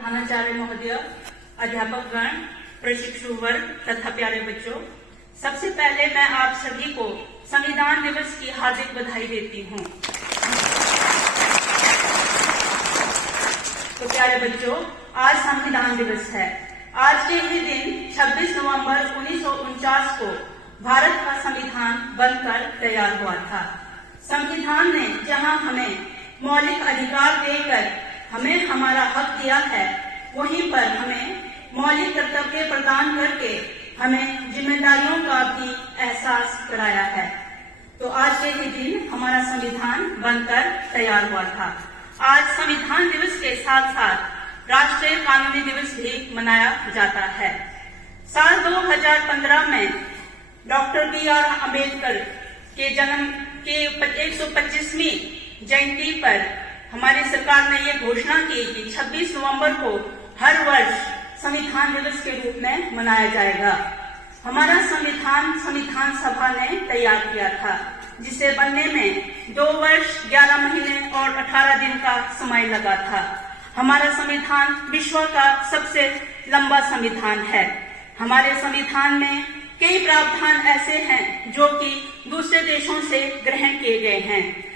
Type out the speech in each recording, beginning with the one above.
प्रधानाचार्य महोदय, अध्यापकगण, प्रशिक्षु वर्ग तथा प्यारे बच्चों, सबसे पहले मैं आप सभी को संविधान दिवस की हार्दिक बधाई देती हूँ। तो प्यारे बच्चों, आज संविधान दिवस है। आज के ही दिन 26 नवंबर 1949 को भारत का संविधान बनकर तैयार हुआ था। संविधान ने जहाँ हमें मौलिक अधिकार देकर हमें हमारा हक दिया है, वहीं पर हमें मौलिक कर्तव्य प्रदान करके हमें जिम्मेदारियों का भी एहसास कराया है। तो आज के ही दिन हमारा संविधान बनकर तैयार हुआ था। आज संविधान दिवस के साथ साथ राष्ट्रीय कानूनी दिवस भी मनाया जाता है। साल 2015 में डॉक्टर B.R. अम्बेडकर के जन्म के 125वीं जयंती पर हमारी सरकार ने ये घोषणा की कि 26 नवंबर को हर वर्ष संविधान दिवस के रूप में मनाया जाएगा। हमारा संविधान सभा ने तैयार किया था, जिसे बनने में 2 वर्ष 11 महीने और 18 दिन का समय लगा था। हमारा संविधान विश्व का सबसे लंबा संविधान है। हमारे संविधान में कई प्रावधान ऐसे हैं जो कि दूसरे देशों से ग्रहण किए गए हैं।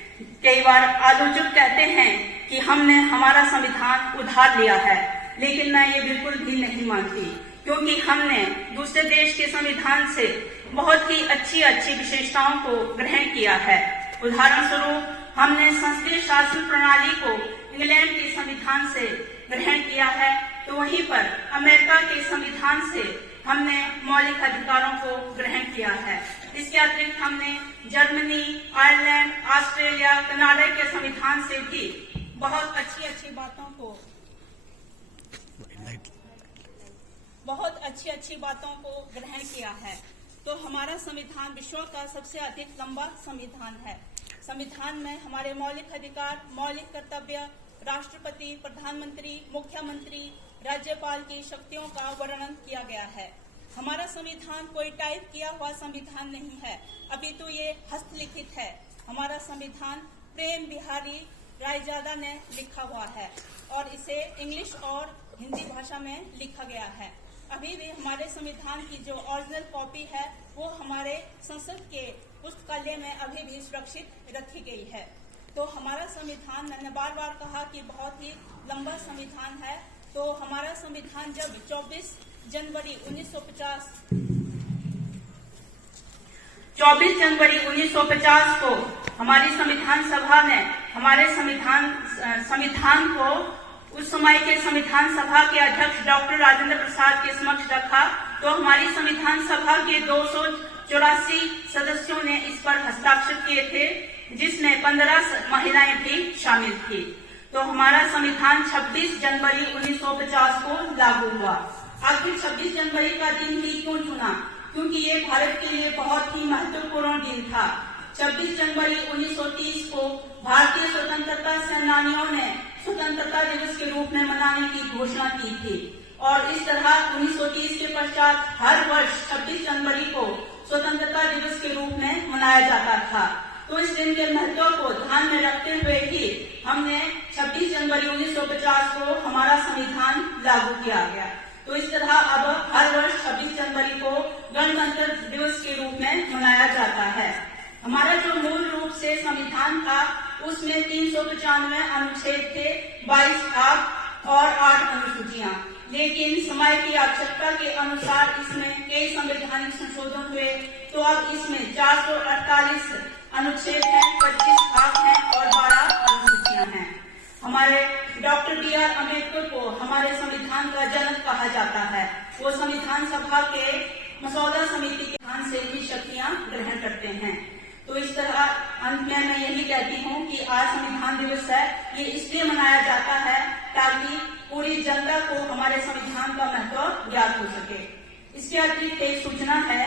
कई बार आलोचक कहते हैं कि हमने हमारा संविधान उधार लिया है, लेकिन मैं ये बिल्कुल भी नहीं मानती, क्योंकि हमने दूसरे देश के संविधान से बहुत ही अच्छी विशेषताओं को ग्रहण किया है। उदाहरण स्वरूप हमने संसदीय शासन प्रणाली को इंग्लैंड के संविधान से ग्रहण किया है, तो वहीं पर अमेरिका के संविधान से हमने मौलिक अधिकारों को ग्रहण किया है। इसके अतिरिक्त हमने जर्मनी, आयरलैंड, ऑस्ट्रेलिया, कनाडा के संविधान से भी बहुत अच्छी बातों को ग्रहण किया है। तो हमारा संविधान विश्व का सबसे अधिक लंबा संविधान है। संविधान में हमारे मौलिक अधिकार, मौलिक कर्तव्य, राष्ट्रपति, प्रधानमंत्री, मुख्यमंत्री, राज्यपाल की शक्तियों का वर्णन किया गया है। हमारा संविधान कोई टाइप किया हुआ संविधान नहीं है, अभी तो ये हस्तलिखित है। हमारा संविधान प्रेम बिहारी रायजादा ने लिखा हुआ है और इसे इंग्लिश और हिंदी भाषा में लिखा गया है। अभी भी हमारे संविधान की जो ओरिजिनल कॉपी है वो हमारे संसद के पुस्तकालय में अभी भी सुरक्षित रखी गई है। तो हमारा संविधान, मैंने बार कहा कि बहुत ही लंबा संविधान है। तो हमारा संविधान जब 24 जनवरी 1950 को हमारी संविधान सभा ने हमारे संविधान को उस समय के संविधान सभा के अध्यक्ष डॉक्टर राजेंद्र प्रसाद के समक्ष रखा, तो हमारी संविधान सभा के 284 सदस्यों ने इस पर हस्ताक्षर किए थे, जिसमें 15 महिलाएं भी शामिल थी। तो हमारा संविधान 26 जनवरी 1950 को लागू हुआ। आखिर 26 जनवरी का दिन ही क्यों चुना? क्योंकि ये भारत के लिए बहुत ही महत्वपूर्ण दिन था। 26 जनवरी 1930 को भारतीय स्वतंत्रता सेनानियों ने स्वतंत्रता दिवस के रूप में मनाने की घोषणा की थी और इस तरह 1930 के पश्चात हर वर्ष 26 जनवरी को स्वतंत्रता दिवस के रूप में मनाया जाता था। तो इस दिन के महत्व को ध्यान में रखते हुए ही हमने 26 जनवरी 1950 को हमारा संविधान लागू किया गया। तो इस तरह अब हर वर्ष 26 जनवरी को गणतंत्र दिवस के रूप में मनाया जाता है। हमारा जो मूल रूप से संविधान था, उसमें 395 अनुच्छेद थे, 22 भाग और 8 अनुसूचियां। लेकिन समय की आवश्यकता के अनुसार इसमें कई संवैधानिक संशोधन हुए, तो अब इसमें 448 अनुच्छेद हैं, 25 भाग हैं और 12 अनुसूचियां हैं। हमारे डॉक्टर B.R. अम्बेडकर को हमारे संविधान का जनक कहा जाता है। वो संविधान सभा के मसौदा समिति के ध्यान से भी शक्तियां ग्रहण करते हैं। तो इस तरह अंत में मैं यही कहती हूँ कि आज संविधान दिवस है, ये इसलिए मनाया जाता है ताकि पूरी जनता को हमारे संविधान का महत्व ज्ञात हो सके। इसके अतिरिक्त एक सूचना है